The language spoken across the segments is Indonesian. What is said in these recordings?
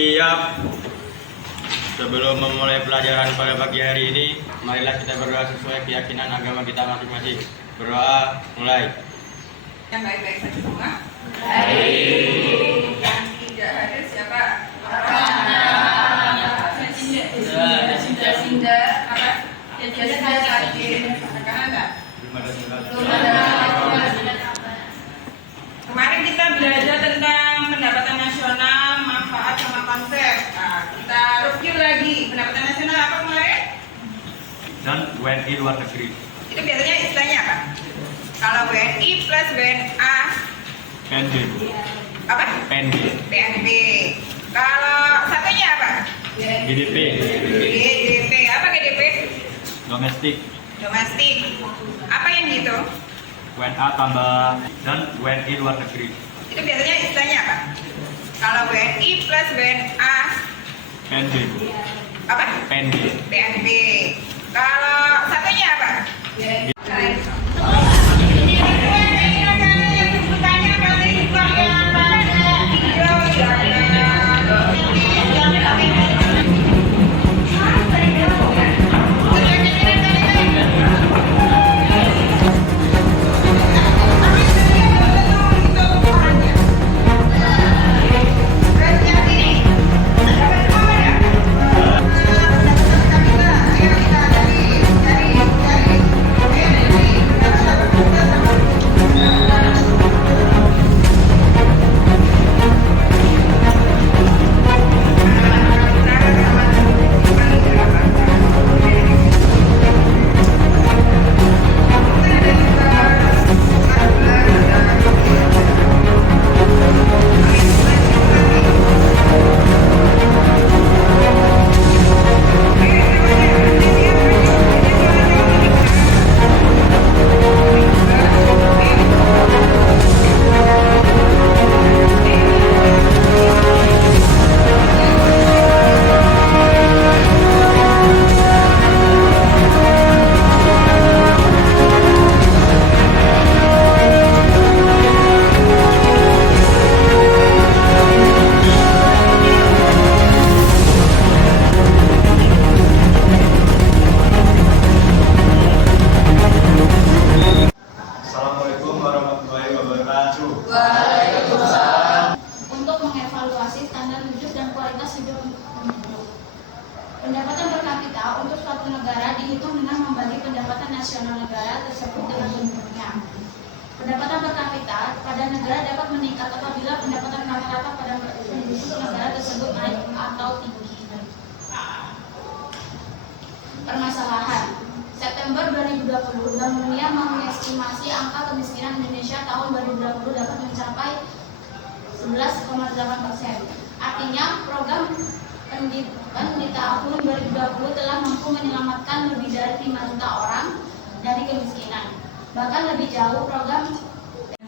Siap. Sebelum memulai pelajaran pada pagi hari ini, marilah kita berdoa sesuai keyakinan agama kita masing-masing. Berdoa, mulai. Yang baik-baik saja semua. Baik. Yang tidak hadir siapa? Sinda. Apa? Sinda hadir. Karena enggak? Belum ada. Kemarin kita belajar tentang pendapatan nasional, manfaat sama konsep. Nah, kita review lagi. Pendapatan nasional apa kemarin? Dan WNI luar negeri. Itu biasanya istilahnya apa? Kalau WNI plus WNA PNB. apa? PNB. PNB. Kalau satunya apa? GDP. GDP. Apa GDP? Domestik. Domestik. Apa yang gitu? WNA tambah dan WNI luar negeri. Itu biasanya istilahnya apa? Kalau WNI plus WNA PNB. apa? PNB. PNB. Kalau satunya apa? Assalamualaikum warahmatullahi wabarakatuh. Untuk mengevaluasi standar hidup dan kualitas hidup penduduk. Pendapatan per kapita untuk suatu negara dihitung dengan membagi pendapatan nasional negara tersebut dengan penduduknya. Pendapatan per kapita pada negara dapat meningkat apabila pendapatan rata-rata pada penduduk negara tersebut naik atau tinggi. Permasalahan. September 2020, Bank Dunia mengestimasi angka kemiskinan Indonesia tahun 2020 dapat mencapai 11,8%. Artinya, program pendidikan di tahun 2020 telah mampu menyelamatkan lebih dari 5 juta orang dari kemiskinan. Bahkan lebih jauh, program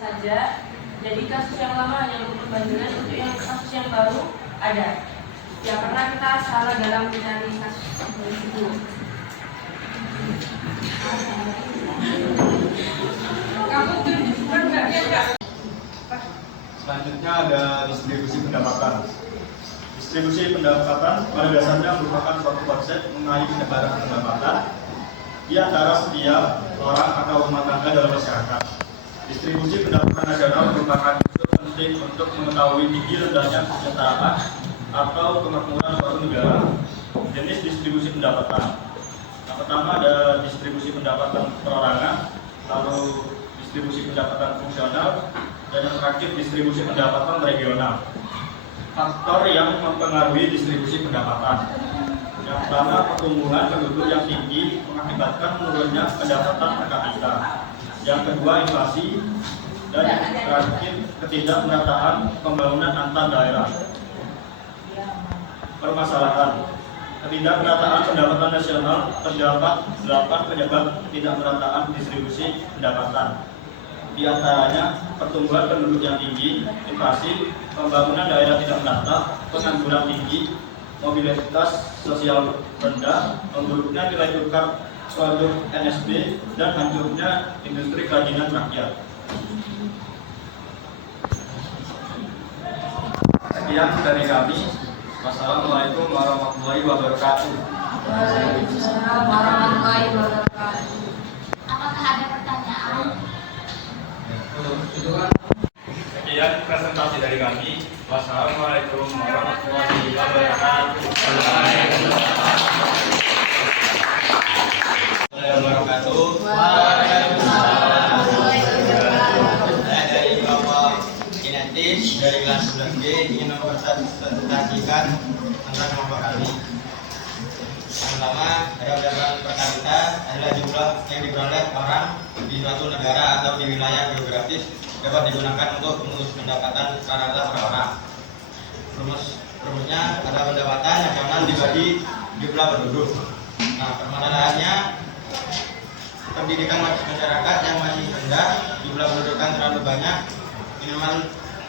saja. Jadi kasus yang lama hanya untuk kebanjiran, untuk yang kasus yang baru ada. Ya karena kita salah dalam mencari kasus itu. Selanjutnya ada distribusi pendapatan. Distribusi pendapatan pada dasarnya merupakan suatu konsep mengenai penyebaran pendapatan di antara setiap orang atau rumah tangga dalam masyarakat. Distribusi pendapatan nasional merupakan unsur penting untuk mengetahui tinggi rendahnya kesejahteraan atau kemakmuran suatu negara. Jenis distribusi pendapatan. Yang pertama ada distribusi pendapatan perorangan, lalu distribusi pendapatan fungsional, dan yang terakhir distribusi pendapatan regional. Faktor yang mempengaruhi distribusi pendapatan. Yang pertama, pertumbuhan penduduk yang tinggi mengakibatkan menurunnya pendapatan per kapita. Yang kedua, inflasi, dan yang terakhir ketidakmerataan pembangunan antar daerah. Permasalahan. Ketidakmerataan pendapatan nasional terdapat 8 penyebab ketidakmerataan distribusi pendapatan. Di antaranya pertumbuhan penduduk yang tinggi, inflasi, pembangunan daerah tidak merata, pengangguran tinggi, mobilitas sosial rendah, memburuknya nilai tukar produk NSB, dan hancurnya industri kerajinan rakyat. Sekian dari kami. Wassalamualaikum warahmatullahi wabarakatuh. Waalaikumsalam warahmatullahi wabarakatuh. Apakah ada pertanyaan? Sekian presentasi dari kami. Wassalamualaikum warahmatullahi wabarakatuh. Wabarakatuh. Saya dari Bapak Kinantis dari kelas 9B ingin mempresentasikan tentang kelompok kami. Yang pertama, pendapatan per kapita adalah jumlah yang diperoleh orang di suatu negara atau di wilayah geografis dapat digunakan untuk mengurus pendapatan rata-rata per orang. Rumusnya adalah pendapatan nasional dibagi jumlah penduduk. Nah, permasalahannya pendidikan masyarakat yang masih rendah, jumlah pendudukan terlalu banyak, minimal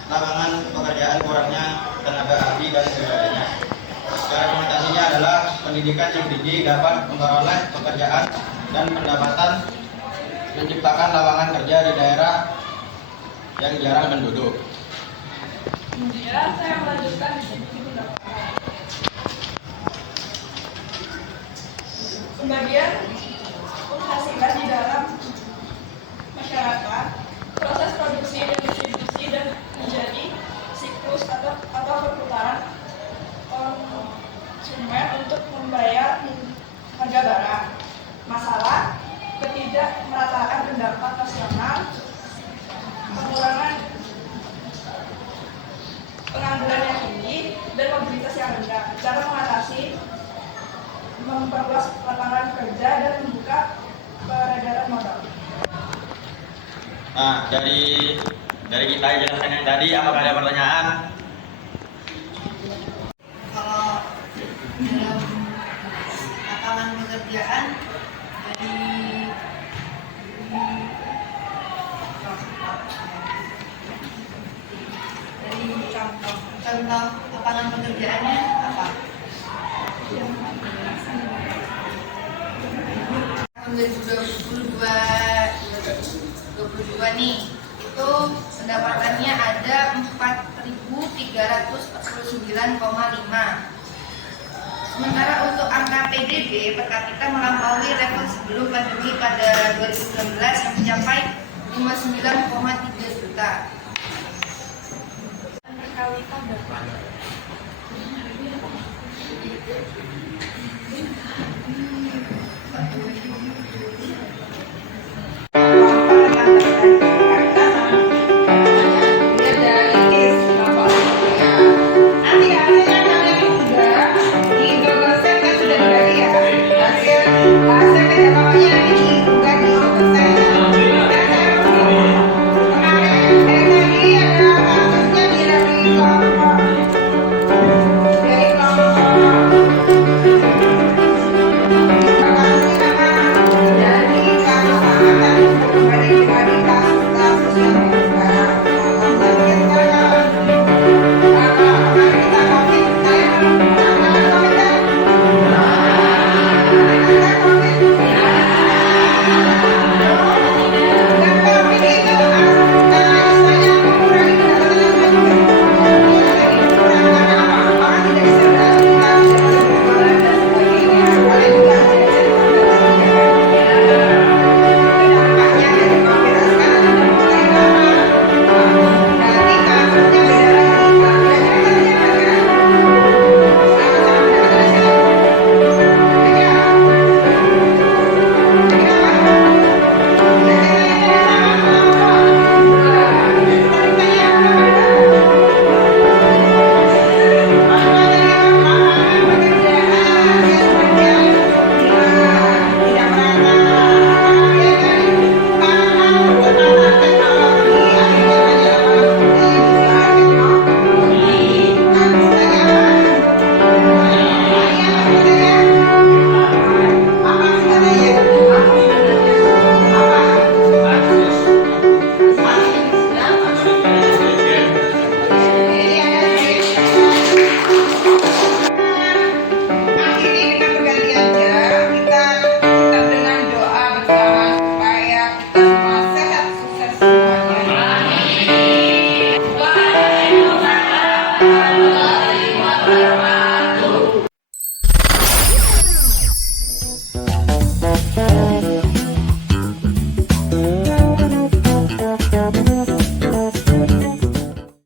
lapangan pekerjaan kurangnya tenaga ahli dan sebagainya. Cara komunikasinya adalah pendidikan yang tinggi dapat memperoleh pekerjaan dan pendapatan, menciptakan lapangan kerja di daerah yang jarang penduduk. Kemudian saya melanjutkan distribusi pendapatan. Pembagian penghasilan di dalam masyarakat, proses produksi dan distribusi dan menjadi siklus atau perputaran konsumen untuk membayar harga barang. Masalah ketidakmerataan pendapat nasional, pengurangan pengangguran yang tinggi dan mobilitas yang rendah. Cara mengatasi: memperluas lapangan kerja dan membuka peredaran modal. Nah, dari kita jelaskan yang tadi, apakah ada pertanyaan? Kalau dalam lapangan pekerjaan dari contoh lapangan pekerjaannya apa? Tahun 2022 nih, itu pendapatannya ada 4.349,5. Sementara untuk angka PDB per kapita melampaui level sebelum pandemi pada 2019 yang mencapai 59,3 juta. Berkali-kali berapa?